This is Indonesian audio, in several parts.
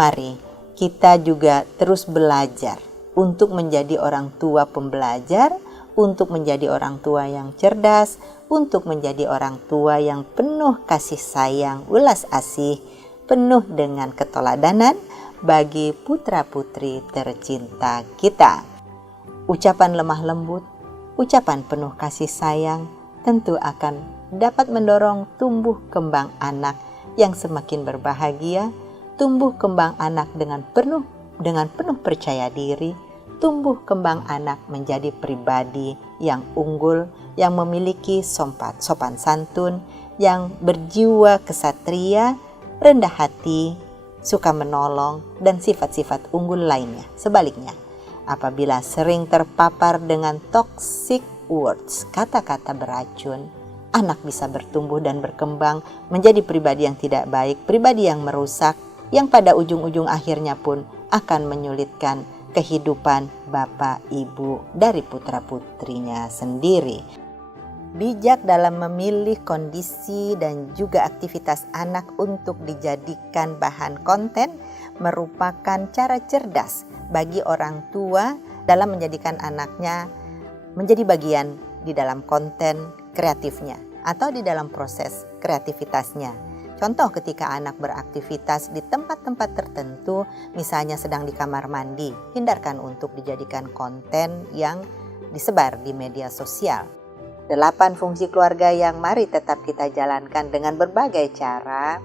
Mari kita juga terus belajar untuk menjadi orang tua pembelajar, untuk menjadi orang tua yang cerdas, untuk menjadi orang tua yang penuh kasih sayang, welas asih, penuh dengan keteladanan bagi putra-putri tercinta kita. Ucapan lemah lembut, ucapan penuh kasih sayang tentu akan dapat mendorong tumbuh kembang anak yang semakin berbahagia, tumbuh kembang anak dengan penuh percaya diri, tumbuh kembang anak menjadi pribadi yang unggul, yang memiliki sopan santun, yang berjiwa kesatria, rendah hati, suka menolong, dan sifat-sifat unggul lainnya. Sebaliknya, apabila sering terpapar dengan toxic words, kata-kata beracun, anak bisa bertumbuh dan berkembang menjadi pribadi yang tidak baik, pribadi yang merusak, yang pada ujung-ujung akhirnya pun akan menyulitkan kehidupan bapak ibu dari putra-putrinya sendiri. Bijak dalam memilih kondisi dan juga aktivitas anak untuk dijadikan bahan konten merupakan cara cerdas bagi orang tua dalam menjadikan anaknya menjadi bagian di dalam konten kreatifnya atau di dalam proses kreativitasnya. Contoh ketika anak beraktivitas di tempat-tempat tertentu, misalnya sedang di kamar mandi, hindarkan untuk dijadikan konten yang disebar di media sosial. 8 fungsi keluarga yang mari tetap kita jalankan dengan berbagai cara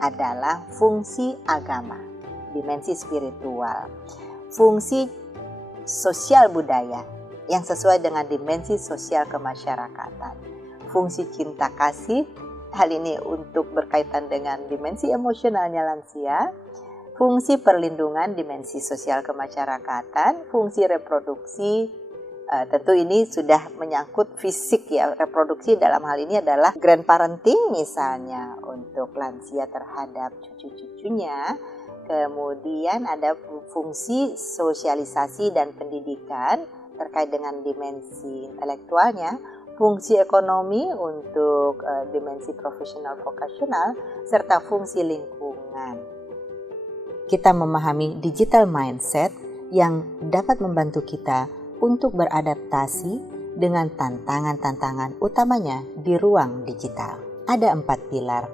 adalah fungsi agama, dimensi spiritual, fungsi sosial budaya yang sesuai dengan dimensi sosial kemasyarakatan, fungsi cinta kasih, hal ini untuk berkaitan dengan dimensi emosionalnya lansia, fungsi perlindungan, dimensi sosial kemasyarakatan, fungsi reproduksi, tentu ini sudah menyangkut fisik ya, reproduksi dalam hal ini adalah grandparenting misalnya untuk lansia terhadap cucu-cucunya. Kemudian ada fungsi sosialisasi dan pendidikan terkait dengan dimensi intelektualnya, fungsi ekonomi untuk dimensi profesional vokasional, serta fungsi lingkungan. Kita memahami digital mindset yang dapat membantu kita untuk beradaptasi dengan tantangan-tantangan utamanya di ruang digital. Ada 4 pilar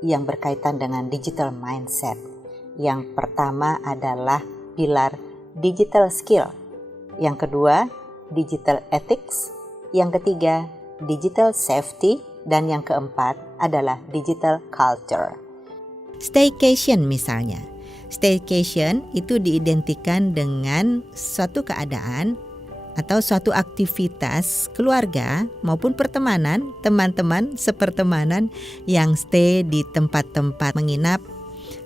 yang berkaitan dengan digital mindset. Yang pertama adalah pilar digital skill. Yang kedua, digital ethics. Yang ketiga, digital safety. Dan yang keempat adalah digital culture. Staycation misalnya. Staycation itu diidentikan dengan suatu keadaan atau suatu aktivitas keluarga maupun pertemanan, teman-teman sepertemanan yang stay di tempat-tempat menginap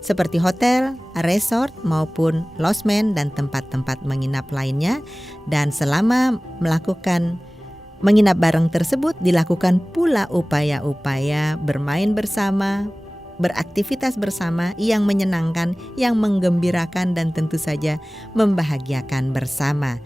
seperti hotel, resort maupun lodgement dan tempat-tempat menginap lainnya, dan selama melakukan menginap bareng tersebut dilakukan pula upaya-upaya bermain bersama, beraktivitas bersama yang menyenangkan, yang menggembirakan dan tentu saja membahagiakan bersama.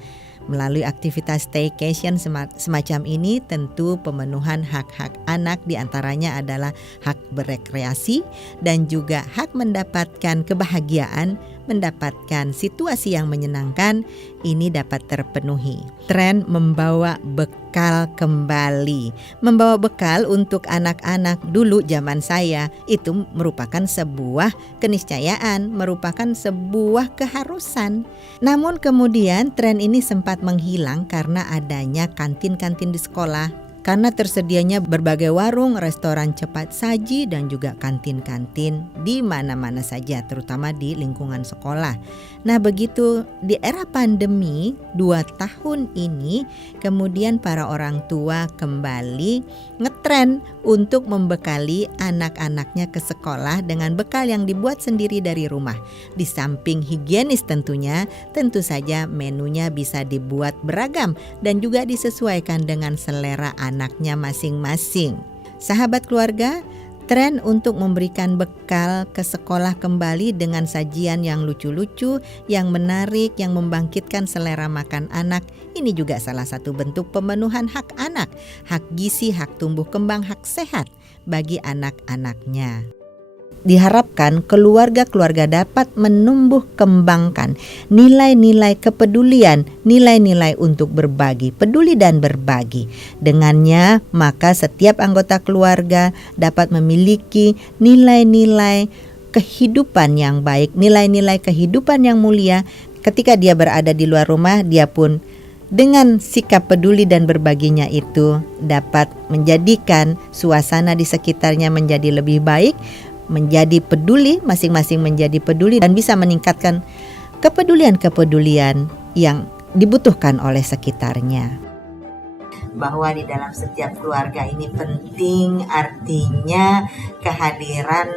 Melalui aktivitas staycation semacam ini tentu pemenuhan hak-hak anak diantaranya adalah hak berekreasi dan juga hak mendapatkan kebahagiaan, mendapatkan situasi yang menyenangkan, ini dapat terpenuhi. Tren membawa bekal kembali. Membawa bekal untuk anak-anak dulu zaman saya itu merupakan sebuah keniscayaan, merupakan sebuah keharusan. Namun kemudian tren ini sempat menghilang karena adanya kantin-kantin di sekolah, karena tersedianya berbagai warung, restoran cepat saji dan juga kantin-kantin di mana-mana saja, terutama di lingkungan sekolah. Nah, begitu di era pandemi 2 tahun ini, kemudian para orang tua kembali ngetren untuk membekali anak-anaknya ke sekolah dengan bekal yang dibuat sendiri dari rumah. Di samping higienis tentunya, tentu saja menunya bisa dibuat beragam dan juga disesuaikan dengan selera anaknya masing-masing. Sahabat keluarga, tren untuk memberikan bekal ke sekolah kembali dengan sajian yang lucu-lucu, yang menarik, yang membangkitkan selera makan anak, ini juga salah satu bentuk pemenuhan hak anak, hak gizi, hak tumbuh kembang, hak sehat bagi anak-anaknya. diharapkan keluarga-keluarga dapat menumbuh kembangkan nilai-nilai kepedulian, nilai-nilai untuk berbagi, peduli dan berbagi. Dengannya, maka setiap anggota keluarga dapat memiliki nilai-nilai kehidupan yang baik, nilai-nilai kehidupan yang mulia. Ketika dia berada di luar rumah, dia pun dengan sikap peduli dan berbaginya itu dapat menjadikan suasana di sekitarnya menjadi lebih baik, menjadi peduli, masing-masing menjadi peduli dan bisa meningkatkan kepedulian-kepedulian yang dibutuhkan oleh sekitarnya. Bahwa di dalam setiap keluarga ini penting, artinya kehadiran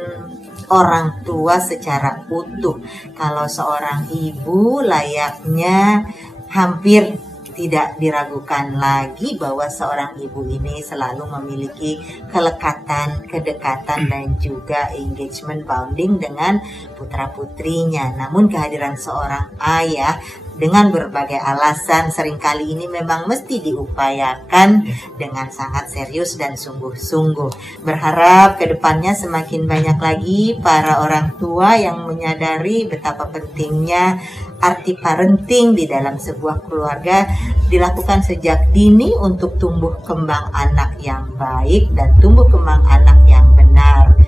orang tua secara utuh. Kalau seorang ibu layaknya hampir tidak diragukan lagi bahwa seorang ibu ini selalu memiliki kelekatan, kedekatan dan juga engagement bonding dengan putra-putrinya. Namun kehadiran seorang ayah dengan berbagai alasan seringkali ini memang mesti diupayakan dengan sangat serius dan sungguh-sungguh. Berharap ke depannya semakin banyak lagi para orang tua yang menyadari betapa pentingnya arti parenting di dalam sebuah keluarga dilakukan sejak dini untuk tumbuh kembang anak yang baik dan tumbuh kembang anak yang benar.